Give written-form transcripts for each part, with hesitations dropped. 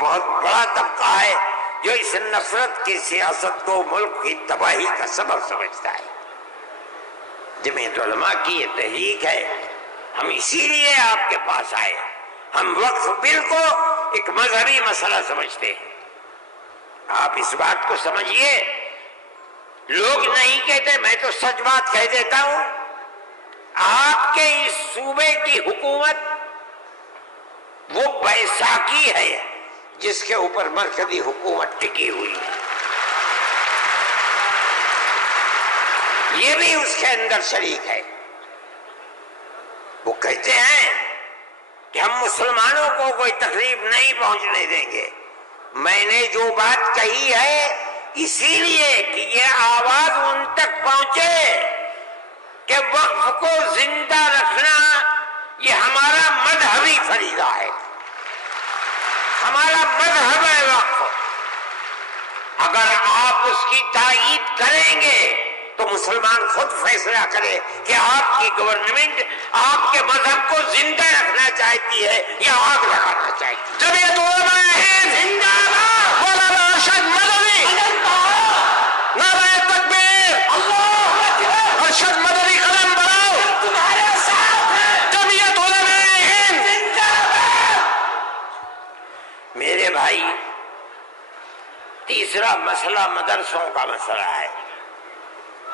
بہت بڑا طبقہ ہے جو اس نفرت کی سیاست کو ملک کی تباہی کا سبب سمجھتا ہے۔ جمعیت علماء کی یہ تحریک ہے، ہم اسی لیے آپ کے پاس آئے۔ ہم وقف بل کو ایک مذہبی مسئلہ سمجھتے ہیں۔ آپ اس بات کو سمجھیے، لوگ نہیں کہتے، میں تو سچ بات کہہ دیتا ہوں، آپ کے اس صوبے کی حکومت وہ بیساکھی ہے جس کے اوپر مرکزی حکومت ٹکی ہوئی ہے، یہ بھی اس کے اندر شریک ہے۔ وہ کہتے ہیں کہ ہم مسلمانوں کو کوئی تکلیف نہیں پہنچنے دیں گے۔ میں نے جو بات کہی ہے اسی لیے کہ یہ آواز ان تک پہنچے کہ وقف کو زندہ رکھنا یہ ہمارا مذہبی فریضہ ہے، ہمارا مذہب ہے وقف۔ اگر آپ اس کی تائید کریں گے تو مسلمان خود فیصلہ کرے کہ آپ کی گورنمنٹ آپ کے مذہب کو زندہ رکھنا چاہتی ہے یا آگ لگانا چاہتی ہے۔ جمعیت علماء ہند زندہ باد، مولانا ارشد مدنی، نعرہ تکبیر، اللہ اکبر، ارشد مدنی قلم بڑھاؤ، تمہارے ساتھ ہیں، جمعیت علماء ہند زندہ باد۔ میرے بھائی، تیسرا مسئلہ مدرسوں کا مسئلہ ہے۔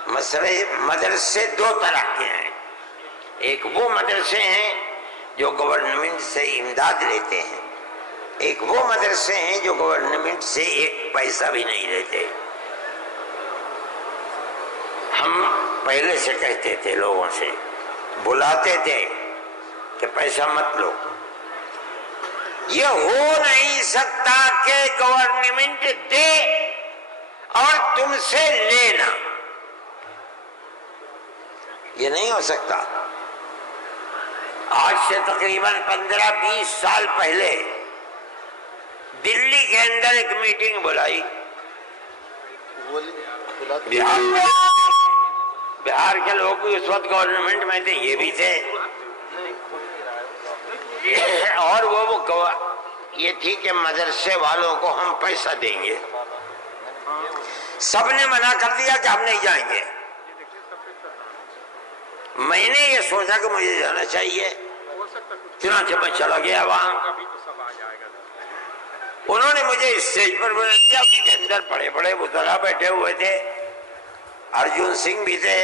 مدرسے دو طرح کے ہیں، ایک وہ مدرسے ہیں جو گورنمنٹ سے امداد لیتے ہیں، ایک وہ مدرسے ہیں جو گورنمنٹ سے ایک پیسہ بھی نہیں لیتے۔ ہم پہلے سے کہتے تھے، لوگوں سے بلاتے تھے کہ پیسہ مت لو۔ یہ ہو نہیں سکتا کہ گورنمنٹ دے اور تم سے لینا، یہ نہیں ہو سکتا۔ آج سے تقریباً 15-20 سال پہلے دلی کے اندر ایک میٹنگ بلائی، بہار کے لوگ بھی اس وقت گورنمنٹ میں تھے، یہ بھی تھے، اور وہ یہ تھی کہ مدرسے والوں کو ہم پیسہ دیں گے۔ سب نے منع کر دیا کہ ہم نہیں جائیں گے۔ میں نے یہ سوچا کہ مجھے جانا چاہیے، چنانچہ میں چلا گیا وہاں۔ انہوں نے مجھے اسٹیج پر بلا دیا، اس کے اندر بڑے بڑے وزراء بیٹھے ہوئے تھے، ارجن سنگھ بھی تھے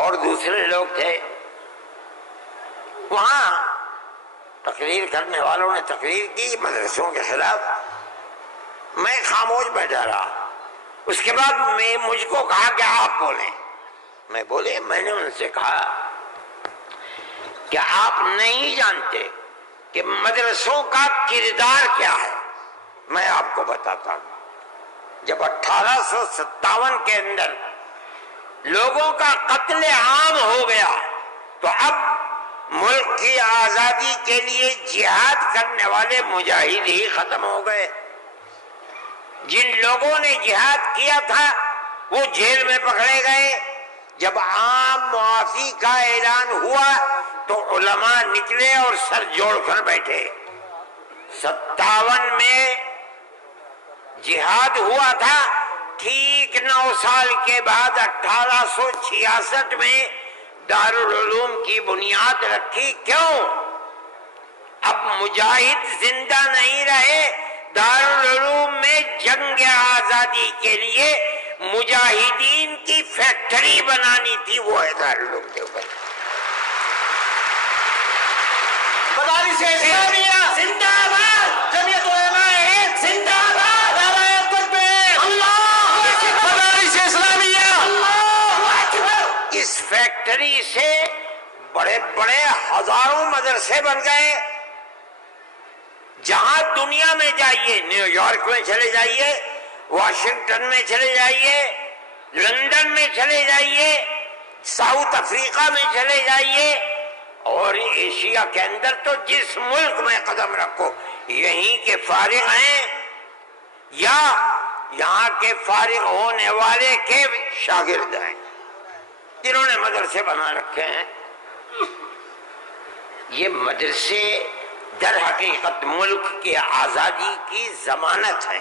اور دوسرے لوگ تھے۔ وہاں تقریر کرنے والوں نے تقریر کی مدرسوں کے خلاف، میں خاموش بیٹھا رہا۔ اس کے بعد مجھ کو کہا کہ آپ بولیں۔ میں بولے، میں نے ان سے کہا کہ آپ نہیں جانتے کہ مدرسوں کا کردار کیا ہے۔ میں آپ کو بتاتا ہوں، جب 1857 کے اندر لوگوں کا قتل عام ہو گیا تو اب ملک کی آزادی کے لیے جہاد کرنے والے مجاہد ہی ختم ہو گئے۔ جن لوگوں نے جہاد کیا تھا وہ جیل میں پکڑے گئے۔ جب عام معافی کا اعلان ہوا تو علماء نکلے اور سر جوڑ کر بیٹھے۔ 57 میں جہاد ہوا تھا، ٹھیک 9 سال کے بعد 1866 میں دارالعلوم کی بنیاد رکھی۔ کیوں؟ اب مجاہد زندہ نہیں رہے، دارالعلوم میں جنگ آزادی کے لیے مجاہدین کی فیکٹری بنانی تھی، وہ ہے دارالعلوم کے اوپر۔ مدارس اسلامیہ زندہ باد، جمعیت علماء ہند زندہ باد، نعرہ تکبیر، اللہ اکبر، مدارس اسلامیہ، اللہ اکبر۔ اس فیکٹری سے بڑے بڑے ہزاروں مدرسے بن گئے۔ جہاں دنیا میں جائیے، نیو یارک میں چلے جائیے، واشنگٹن میں چلے جائیے، لندن میں چلے جائیے، ساؤتھ افریقہ میں چلے جائیے، اور ایشیا کے اندر تو جس ملک میں قدم رکھو یہیں کے فارغ ہیں یا یہاں کے فارغ ہونے والے کے شاگرد ہیں جنہوں نے مدرسے بنا رکھے ہیں۔ یہ مدرسے در حقیقت ملک کی آزادی کی ضمانت ہے.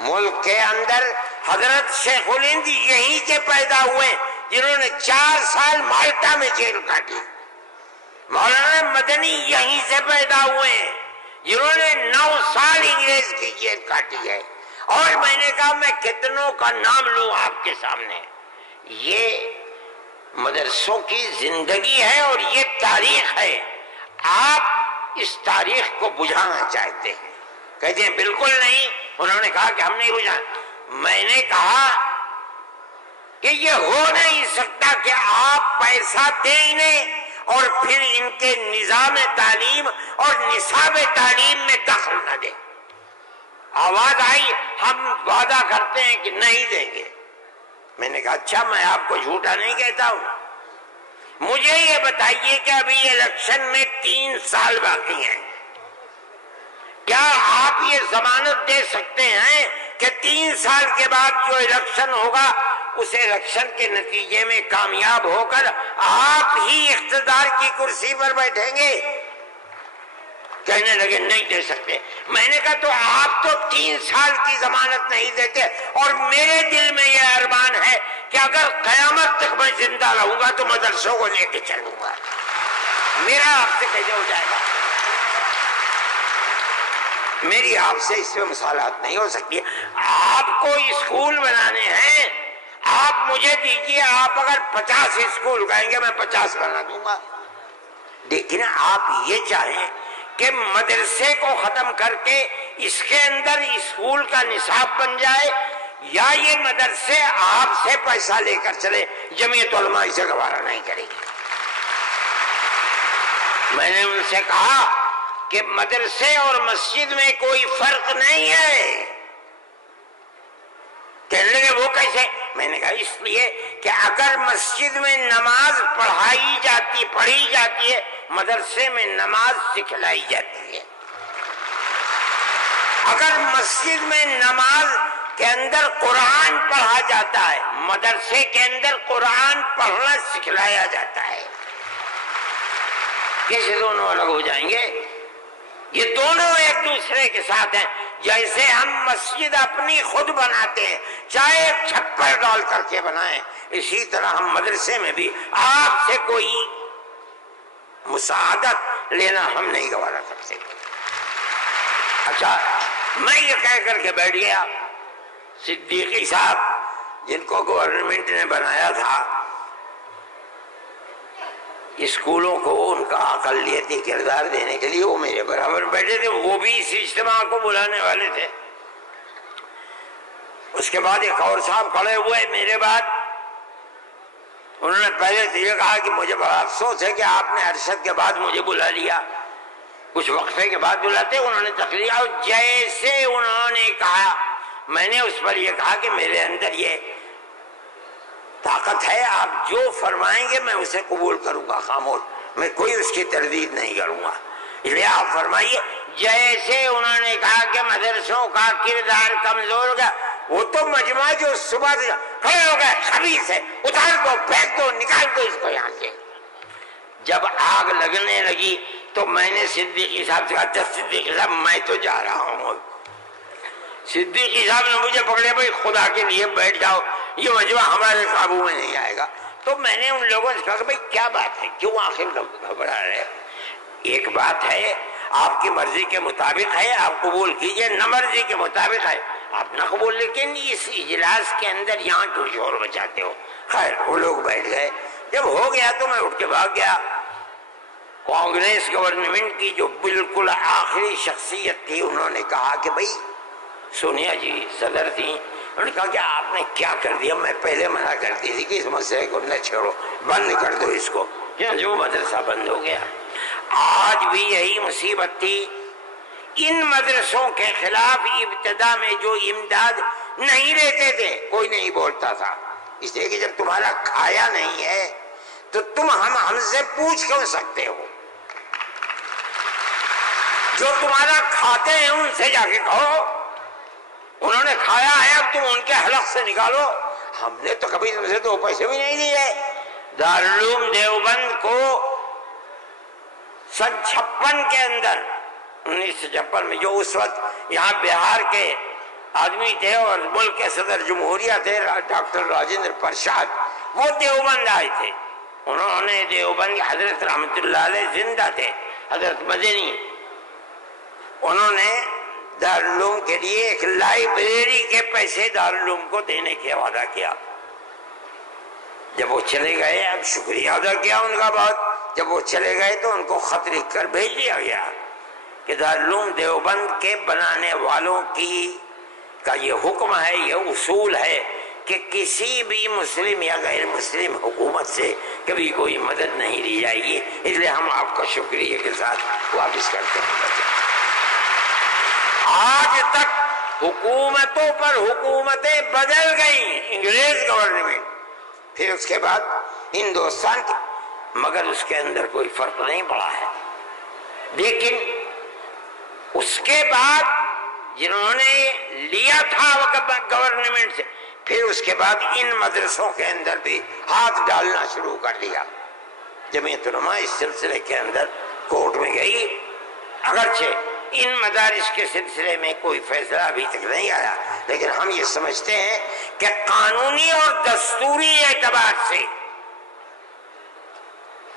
ملک کے اندر حضرت شیخ الہند یہیں کے پیدا ہوئے جنہوں نے 4 سال مالٹا میں جیل کاٹی. مولانا مدنی یہیں سے پیدا ہوئے ہیں جنہوں نے 9 سال انگریز کی جیل کاٹی ہے. اور میں نے کہا میں کتنوں کا نام لوں آپ کے سامنے. یہ مدرسوں کی زندگی ہے اور یہ تاریخ ہے. آپ اس تاریخ کو بجھانا چاہتے ہیں. کہتے ہیں بالکل نہیں. انہوں نے کہا کہ ہم نہیں بجھانا. میں نے کہا کہ یہ ہو نہیں سکتا کہ آپ پیسہ دیں انہیں اور پھر ان کے نظام تعلیم اور نصاب تعلیم میں دخل نہ دیں. آواز آئی ہم وعدہ کرتے ہیں کہ نہیں دیں گے. میں نے کہا اچھا میں آپ کو جھوٹا نہیں کہتا ہوں. مجھے یہ بتائیے کہ ابھی الیکشن میں 3 سال باقی ہیں. کیا آپ یہ ضمانت دے سکتے ہیں کہ 3 سال کے بعد جو الیکشن ہوگا اس الیکشن کے نتیجے میں کامیاب ہو کر آپ ہی اقتدار کی کرسی پر بیٹھیں گے؟ کہنے لگے نہیں دے سکتے. میں نے کہا تو آپ تو 3 سال کی ضمانت نہیں دیتے اور میرے دل میں یہ ارمان ہے کہ اگر قیامت تک میں زندہ رہوں گا تو مدرسوں کو لے کے چلوں گا. میرا آپ سے کیسے ہو جائے گا؟ میری آپ سے اس میں مصالحت نہیں ہو سکتی. آپ کو اسکول بنانے ہیں آپ مجھے دیجیے. آپ اگر 50 اسکول کہیں گے میں 50 بنا دوں گا. لیکن آپ یہ چاہیں کہ مدرسے کو ختم کر کے اس کے اندر اسکول کا نصاب بن جائے یا یہ مدرسے آپ سے پیسہ لے کر چلے. جمعیت علماء اسے گوارا نہیں کرے گی. میں نے ان سے کہا کہ مدرسے اور مسجد میں کوئی فرق نہیں ہے. کہنے لگے وہ کیسے؟ میں نے کہا اس لیے کہ اگر مسجد میں نماز پڑھی جاتی ہے مدرسے میں نماز سکھلائی جاتی ہے. اگر مسجد میں نماز کے اندر قرآن پڑھا جاتا ہے مدرسے کے اندر قرآن پڑھنا سکھلایا جاتا ہے. کیسے دونوں الگ ہو جائیں گے؟ یہ دونوں ایک دوسرے کے ساتھ ہیں. جیسے ہم مسجد اپنی خود بناتے ہیں چاہے ایک چھپر ڈال کر کے بنائیں اسی طرح ہم مدرسے میں بھی آپ سے کوئی مساعدت لینا ہم نہیں گوارا کرتے. اچھا میں یہ کہہ کر کے بیٹھ گیا. صدیقی صاحب جن کو گورنمنٹ نے بنایا تھا اسکولوں کو ان کا اقلیتی کردار دینے کے لیے وہ میرے برابر بیٹھے تھے. وہ بھی اس اجتماع کو بلانے والے تھے. اس کے بعد ایک اور صاحب کھڑے ہوئے میرے بعد. انہوں نے پہلے تو یہ کہا کہ مجھے بڑا افسوس ہے کہ آپ نے ارشد کے بعد مجھے بلا لیا. کچھ وقفے کے بعد بلاتے انہوں نے تقریر اور جیسے انہوں نے کہا میں نے اس پر یہ کہا کہ میرے اندر یہ طاقت ہے آپ جو فرمائیں گے میں اسے قبول کروں گا خاموش. میں کوئی اس کی تردید نہیں کروں گا. اس لیے آپ فرمائیے. جیسے انہوں نے کہا کہ مدرسوں کا کردار کمزور ہو گیا وہ تو مجمع جو صبح سے کھڑے ہو گئے خبیث ہے اتار دو پھینک دو نکال دو اس کو یہاں سے. جب آگ لگنے لگی تو میں نے صدیقی صاحب سے کہا صدیقی صاحب میں تو جا رہا ہوں. صدیقی صاحب نے مجھے پکڑے بھائی خدا کے لیے بیٹھ جاؤ یہ مجمع ہمارے قابو میں نہیں آئے گا. تو میں نے ان لوگوں سے کہا کہ بھائی کیا بات ہے کیوں آخر گھبرا رہے؟ ایک بات ہے آپ کی مرضی کے مطابق ہے آپ قبول کیجئے. نہ مرضی کے مطابق ہے آپ نہ قبول. لیکن اس اجلاس کے اندر یہاں کیوں شور بچاتے ہو؟ خیر وہ لوگ بیٹھ گئے. جب ہو گیا تو میں اٹھ کے بھاگ گیا. کانگریس گورنمنٹ کی جو بالکل آخری شخصیت تھی انہوں نے کہا کہ بھائی سونیا جی صدر تھی. انہوں نے کہا کہ آپ نے کیا کر دیا؟ میں پہلے منع کرتی تھی کہ اس مسئلے کو نہ چھوڑو بند کر دو اس کو. جو مدرسہ بند ہو گیا. آج بھی یہی مصیبت تھی. ان مدرسوں کے خلاف ابتدا میں جو امداد نہیں لیتے تھے کوئی نہیں بولتا تھا اس لیے کہ جب تمہارا کھایا نہیں ہے تو تم ہم سے پوچھ کیوں سکتے ہو؟ جو تمہارا کھاتے ہیں ان سے جا کے کہو انہوں نے کھایا ہے اب تم ان کے حلق سے نکالو. ہم نے تو کبھی تم سے 2 پیسے بھی نہیں دیے. دارالعلوم دیوبند کو سن 56 کے اندر 1956 میں، جو اس وقت یہاں بہار کے آدمی تھے اور ملک کے صدر جمہوریہ تھے ڈاکٹر راجندر پرساد، وہ دیوبند آئے تھے. انہوں نے دیوبند حضرت رحمت اللہ علیہ زندہ تھے، حضرت مدنی، انہوں نے دارالعلوم کے لیے ایک لائبریری کے پیسے دارالعلوم کو دینے کا وعدہ کیا. جب وہ چلے گئے، اب شکریہ ادا کیا ان کا بہت، جب وہ چلے گئے تو ان کو خط لکھ کر بھیج دیا گیا کہ دارالعلوم دیوبند کے بنانے والوں کا یہ حکم ہے، یہ اصول ہے کہ کسی بھی مسلم یا غیر مسلم حکومت سے کبھی کوئی مدد نہیں لی جائے گی، اس لیے ہم آپ کا شکریہ کے ساتھ واپس کرتے ہیں. آج تک حکومتوں پر حکومتیں بدل گئیں، انگریز گورنمنٹ، پھر اس کے بعد ہندوستان کی، مگر اس کے اندر کوئی فرق نہیں پڑا ہے. لیکن اس کے بعد جنہوں نے لیا تھا گورنمنٹ سے، پھر اس کے بعد ان مدرسوں کے اندر بھی ہاتھ ڈالنا شروع کر دیا. جمعیت علماء اس سلسلے کے اندر کورٹ میں گئی، اگرچہ ان مدارس کے سلسلے میں کوئی فیصلہ ابھی تک نہیں آیا، لیکن ہم یہ سمجھتے ہیں کہ قانونی اور دستوری اعتبار سے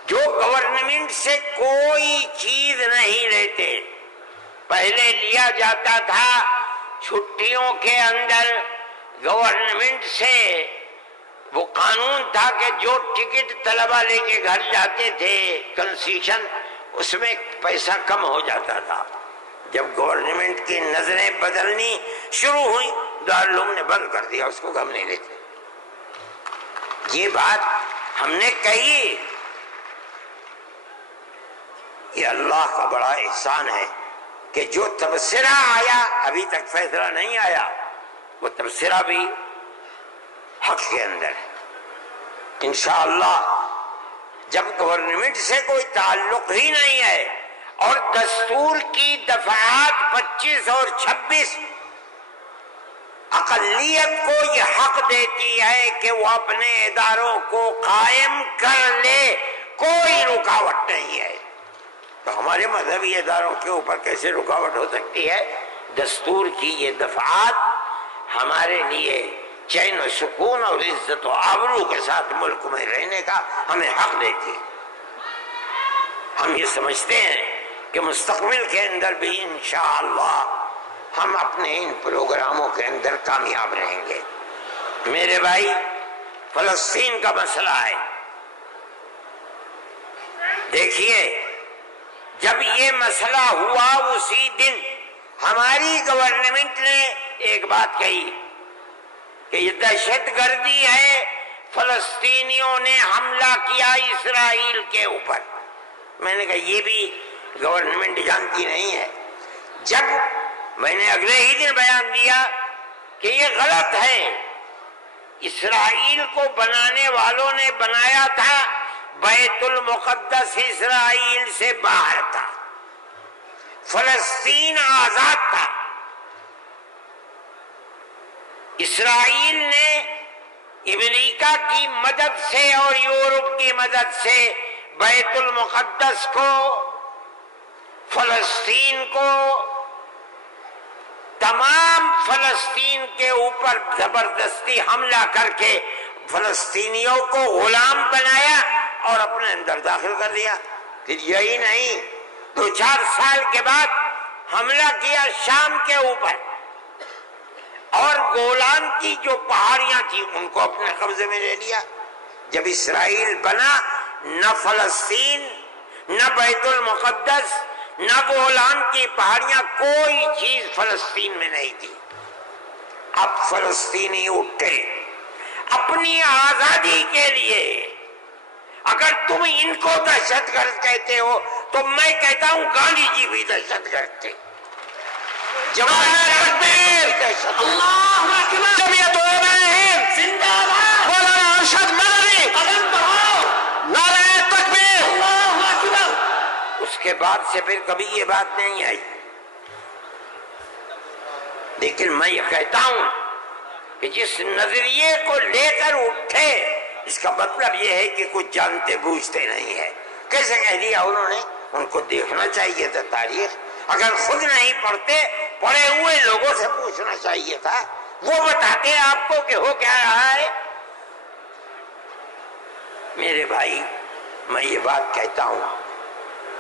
جو گورنمنٹ سے کوئی چیز نہیں لیتے، پہلے لیا جاتا تھا چھٹیوں کے اندر گورنمنٹ سے، وہ قانون تھا کہ جو ٹکٹ طلبہ لے کے گھر جاتے تھے کنسیشن، اس میں پیسہ کم ہو جاتا تھا. جب گورنمنٹ کی نظریں بدلنی شروع ہوئی، دارالعلوم نے بند کر دیا، اس کو ہم نہیں لیتے. یہ بات ہم نے کہی، یہ اللہ کا بڑا احسان ہے کہ جو تبصرہ آیا، ابھی تک فیصلہ نہیں آیا، وہ تبصرہ بھی حق کے اندر ہے. انشاءاللہ جب گورنمنٹ سے کوئی تعلق ہی نہیں ہے اور دستور کی دفعات 25 اور 26 اقلیت کو یہ حق دیتی ہے کہ وہ اپنے اداروں کو قائم کر لے، کوئی رکاوٹ نہیں ہے، تو ہمارے مذہبی اداروں کے اوپر کیسے رکاوٹ ہو سکتی ہے؟ دستور کی یہ دفعات ہمارے لیے چین و سکون اور عزت و آبرو کے ساتھ ملک میں رہنے کا ہمیں حق دیتی ہے. ہم یہ سمجھتے ہیں کہ مستقبل کے اندر بھی انشاءاللہ ہم اپنے ان پروگراموں کے اندر کامیاب رہیں گے. میرے بھائی، فلسطین کا مسئلہ ہے. دیکھیے، جب یہ مسئلہ ہوا اسی دن ہماری گورنمنٹ نے ایک بات کہی کہ یہ دہشت گردی ہے، فلسطینیوں نے حملہ کیا اسرائیل کے اوپر. میں نے کہا یہ بھی گورنمنٹ جانتی نہیں ہے. جب میں نے اگلے ہی دن بیان دیا کہ یہ غلط ہے، اسرائیل کو بنانے والوں نے بنایا تھا، بیت المقدس اسرائیل سے باہر تھا، فلسطین آزاد تھا. اسرائیل نے امریکہ کی مدد سے اور یورپ کی مدد سے بیت المقدس کو، فلسطین کو، تمام فلسطین کے اوپر زبردستی حملہ کر کے فلسطینیوں کو غلام بنایا اور اپنے اندر داخل کر دیا. پھر یہی نہیں، 2-4 سال کے بعد حملہ کیا شام کے اوپر، اور گولان کی جو پہاڑیاں تھیں ان کو اپنے قبضے میں لے لیا. جب اسرائیل بنا، نہ فلسطین، نہ بیت المقدس، نہ گولان کی پہاڑیاں، کوئی چیز فلسطین میں نہیں تھی. اب فلسطینی اٹھے اپنی آزادی کے لیے. اگر تم ان کو دہشت گرد کہتے ہو تو میں کہتا ہوں گاندھی جی بھی دہشت گرد تھے. جمعیت علماء ہند زندہ باد، مولانا ارشد مدنی قدم بڑھاؤ، نعرہ تکبیر، اللہ اکبر. اس کے بعد سے پھر کبھی یہ بات نہیں آئی. لیکن میں یہ کہتا ہوں کہ جس نظریے کو لے کر اٹھے، اس کا مطلب یہ ہے کہ کچھ جانتے بوجھتے نہیں ہے. کیسے کہہ دیا انہوں نے؟ ان کو دیکھنا چاہیے تھا تاریخ. اگر خود نہیں پڑھتے پڑھے ہوئے لوگوں سے پوچھنا چاہیے تھا، وہ بتاتے ہیں آپ کو کہ ہو کیا رہا ہے. میرے بھائی میں یہ بات کہتا ہوں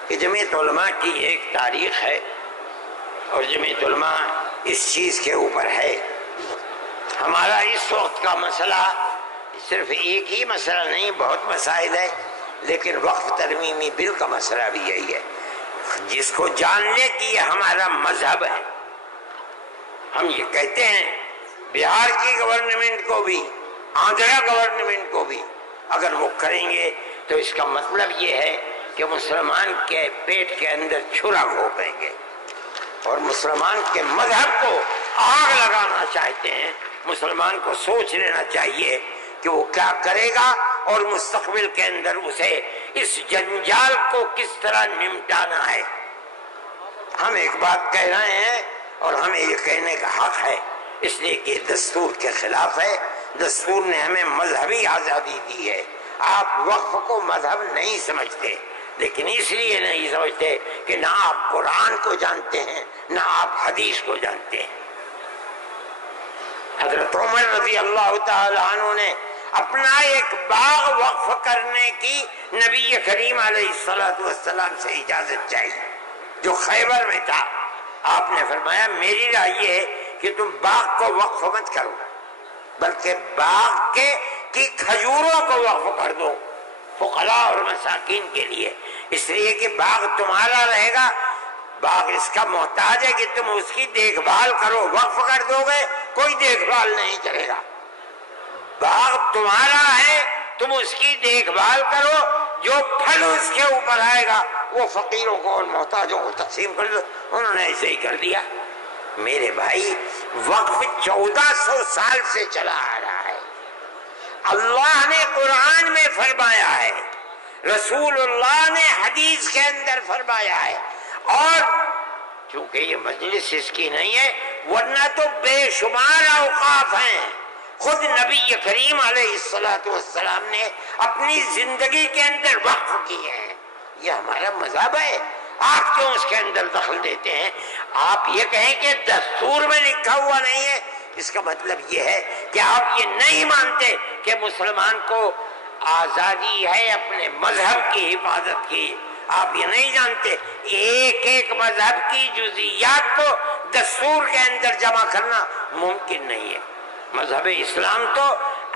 کہ جمعیت علماء کی ایک تاریخ ہے اور جمعیت علماء اس چیز کے اوپر ہے. ہمارا اس وقت کا مسئلہ صرف ایک ہی مسئلہ نہیں، بہت مسائل ہے، لیکن وقف ترمیمی بل کا مسئلہ بھی یہی ہے جس کو جاننے کی یہ ہمارا مذہب ہے. ہم یہ کہتے ہیں بہار کی گورنمنٹ کو بھی، آندھرا گورنمنٹ کو بھی اگر وہ کریں گے تو اس کا مطلب یہ ہے کہ مسلمان کے پیٹ کے اندر چھرا گھونپیں گے اور مسلمان کے مذہب کو آگ لگانا چاہتے ہیں. مسلمان کو سوچ لینا چاہیے کہ وہ کیا کرے گا اور مستقبل کے اندر اسے اس جنجال کو کس طرح نمٹانا ہے. ہم ایک بات کہہ رہے ہیں اور ہمیں یہ کہنے کا حق ہے، اس لیے کہ دستور کے خلاف ہے. دستور نے ہمیں مذہبی آزادی دی ہے. آپ وقف کو مذہب نہیں سمجھتے، لیکن اس لیے نہیں سمجھتے کہ نہ آپ قرآن کو جانتے ہیں نہ آپ حدیث کو جانتے ہیں. حضرت عمر رضی اللہ تعالی عنہ نے اپنا ایک باغ وقف کرنے کی نبی کریم علیہ السلام سے اجازت چاہیے جو خیبر میں تھا. آپ نے فرمایا میری رائے یہ ہے کہ تم باغ کو وقف مت کرو بلکہ باغ کی کھجوروں کو وقف کر دو فقراء اور مساکین کے لیے، اس لیے کہ باغ تمہارا رہے گا. باغ اس کا محتاج ہے کہ تم اس کی دیکھ بھال کرو. وقف کر دو گے کوئی دیکھ بھال نہیں کرے گا. باغ تمہارا ہے، تم اس کی دیکھ بھال کرو، جو پھل اس کے اوپر آئے گا وہ فقیروں کو اور محتاجوں کو تقسیم کر دو. انہوں نے ایسے ہی کر دیا. میرے بھائی وقف 1400 سال سے چلا آ رہا ہے. اللہ نے قرآن میں فرمایا ہے، رسول اللہ نے حدیث کے اندر فرمایا ہے، اور چونکہ یہ مجلس اس کی نہیں ہے ورنہ تو بے شمار اوقاف ہیں. خود نبی کریم علیہ السلام نے اپنی زندگی کے اندر وقف کیے ہیں. یہ ہمارا مذہب ہے. آپ کیوں اس کے اندر دخل دیتے ہیں؟ آپ یہ کہیں کہ دستور میں لکھا ہوا نہیں ہے، اس کا مطلب یہ ہے کہ آپ یہ نہیں مانتے کہ مسلمان کو آزادی ہے اپنے مذہب کی حفاظت کی. آپ یہ نہیں جانتے ایک ایک مذہب کی جزئیات کو دستور کے اندر جمع کرنا ممکن نہیں ہے. مذہب اسلام تو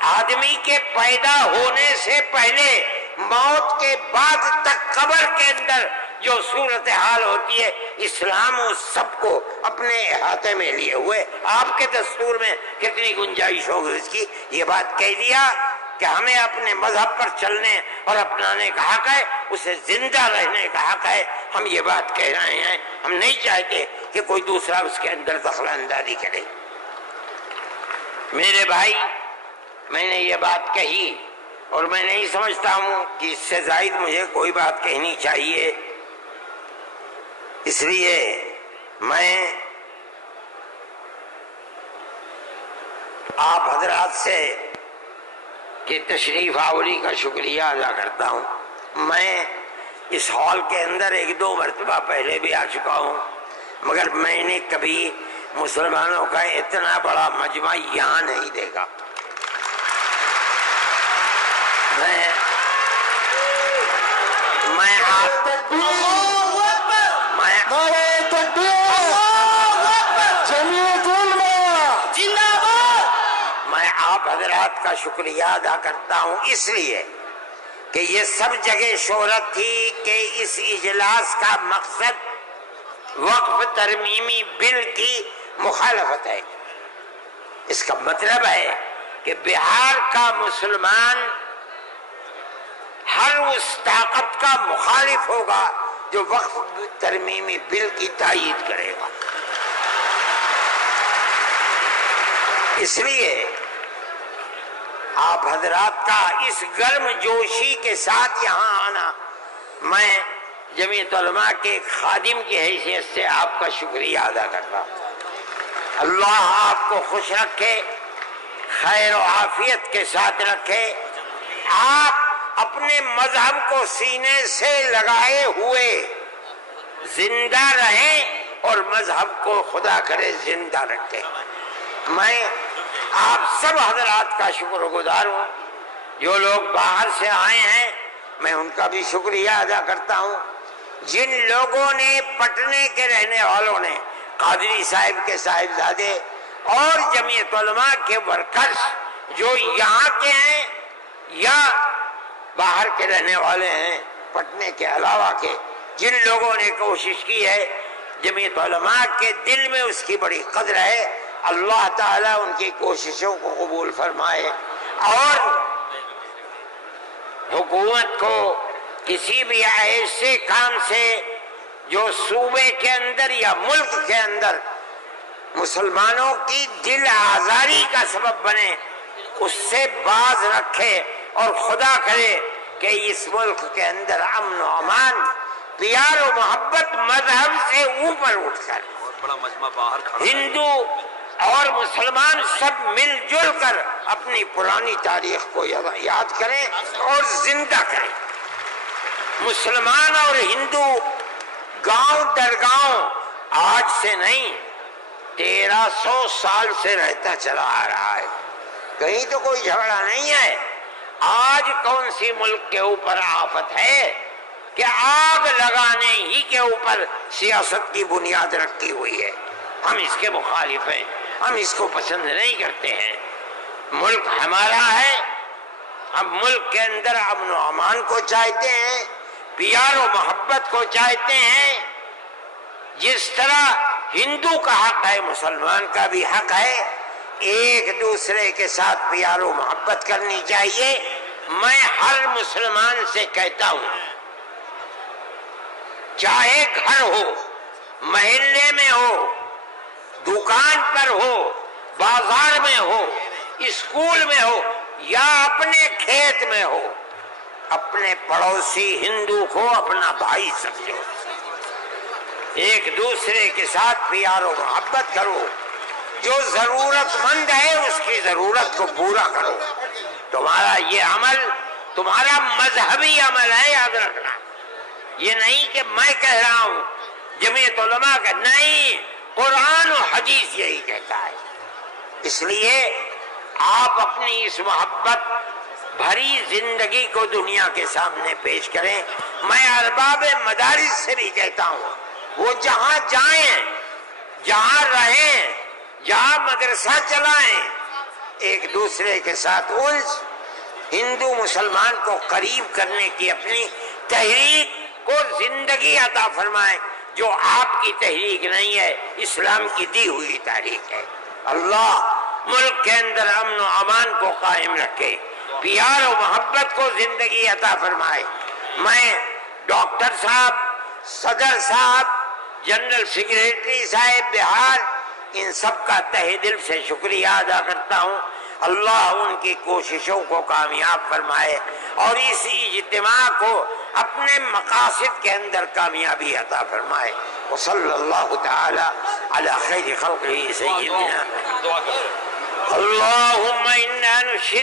آدمی کے پیدا ہونے سے پہلے موت کے بعد تک قبر کے اندر جو صورتحال ہوتی ہے اسلام اس سب کو اپنے احاطے میں لیے ہوئے. آپ کے دستور میں کتنی گنجائش ہوگی اس کی؟ یہ بات کہہ دیا کہ ہمیں اپنے مذہب پر چلنے اور اپنانے کا حق ہے، اسے زندہ رہنے کا حق ہے. ہم یہ بات کہہ رہے ہیں، ہم نہیں چاہتے کہ کوئی دوسرا اس کے اندر دخل اندازی کرے. میرے بھائی میں نے یہ بات کہی اور میں نہیں سمجھتا ہوں کہ اس سے زائد مجھے کوئی بات کہنی چاہیے. اس لیے میں آپ حضرات سے کہ تشریف آوری کا شکریہ ادا کرتا ہوں. میں اس ہال کے اندر 1-2 مرتبہ پہلے بھی آ چکا ہوں، مگر میں نے کبھی مسلمانوں کا اتنا بڑا مجمع یہاں نہیں دیکھا. میں آپ حضرات کا شکریہ ادا کرتا ہوں اس لیے کہ یہ سب جگہ شہرت تھی کہ اس اجلاس کا مقصد وقف ترمیمی بل کی مخالفت ہے. اس کا مطلب ہے کہ بہار کا مسلمان ہر اس طاقت کا مخالف ہوگا جو وقف ترمیمی بل کی تائید کرے گا. اس لیے آپ حضرات کا اس گرم جوشی کے ساتھ یہاں آنا، میں جمعیت علماء کے خادم کی حیثیت سے آپ کا شکریہ ادا کرتا ہوں. اللہ آپ کو خوش رکھے، خیر و عافیت کے ساتھ رکھے. آپ اپنے مذہب کو سینے سے لگائے ہوئے زندہ رہیں اور مذہب کو خدا کرے زندہ رکھے۔ میں آپ سب حضرات کا شکر گزار ہوں، جو لوگ باہر سے آئے ہیں میں ان کا بھی شکریہ ادا کرتا ہوں۔ جن لوگوں نے پٹنے کے رہنے والوں نے، قادری صاحب کے صاحبزادے اور جمعیت علماء کے ورکرز جو یہاں کے ہیں یا باہر کے رہنے والے ہیں پٹنے کے علاوہ کے، جن لوگوں نے کوشش کی ہے، جمعیت علماء کے دل میں اس کی بڑی قدر ہے۔ اللہ تعالیٰ ان کی کوششوں کو قبول فرمائے اور حکومت کو کسی بھی ایسے کام سے جو صوبے کے اندر یا ملک کے اندر مسلمانوں کی دل آزاری کا سبب بنے اس سے باز رکھے، اور خدا کرے کہ اس ملک کے اندر امن و امان، پیار و محبت مذہب سے اوپر اٹھ کر ہندو اور مسلمان سب مل جل کر اپنی پرانی تاریخ کو یاد کریں اور زندہ کریں۔ مسلمان اور ہندو گاؤں در گاؤں آج سے نہیں 1300 سال سے رہتا چلا آ رہا ہے، کہیں تو کوئی جھگڑا نہیں ہے۔ آج کون سی ملک کے اوپر آفت ہے کہ آگ لگانے ہی کے اوپر سیاست کی بنیاد رکھی ہوئی ہے؟ ہم اس کے مخالف ہیں، ہم اس کو پسند نہیں کرتے ہیں۔ ملک ہمارا ہے، ہم ملک کے اندر امن و امان کو چاہتے ہیں، پیار و محبت کو چاہتے ہیں۔ جس طرح ہندو کا حق ہے مسلمان کا بھی حق ہے، ایک دوسرے کے ساتھ پیار و محبت کرنی چاہیے۔ میں ہر مسلمان سے کہتا ہوں، چاہے گھر ہو، محلے میں ہو، دکان پر ہو، بازار میں ہو، اسکول میں ہو یا اپنے کھیت میں ہو، اپنے پڑوسی ہندو کو اپنا بھائی سمجھو، ایک دوسرے کے ساتھ پیار و محبت کرو، جو ضرورت مند ہے اس کی ضرورت کو پورا کرو۔ تمہارا یہ عمل تمہارا مذہبی عمل ہے، یاد رکھنا۔ یہ نہیں کہ میں کہہ رہا ہوں، جمعیت علماء کا نہیں، قرآن و حدیث یہی کہتا ہے۔ اس لیے آپ اپنی اس محبت بھری زندگی کو دنیا کے سامنے پیش کریں۔ میں ارباب مدارس سے بھی کہتا ہوں، وہ جہاں جائیں، جہاں رہیں، جہاں مدرسہ چلائیں، ایک دوسرے کے ساتھ الجھ ہندو مسلمان کو قریب کرنے کی اپنی تحریک کو زندگی عطا فرمائیں، جو آپ کی تحریک نہیں ہے، اسلام کی دی ہوئی تحریک ہے۔ اللہ ملک کے اندر امن و امان کو قائم رکھے، پیار و محبت کو زندگی عطا فرمائے۔ میں ڈاکٹر صاحب، صدر صاحب، جنرل سیکریٹری صاحب بہار، ان سب کا تہہ دل سے شکریہ ادا کرتا ہوں۔ اللہ ان کی کوششوں کو کامیاب فرمائے اور اس اجتماع کو اپنے مقاصد کے اندر کامیابی عطا فرمائے۔ وصلی اللہ تعالی علی خیر خلقہ سیدنا اللہم انا نشہد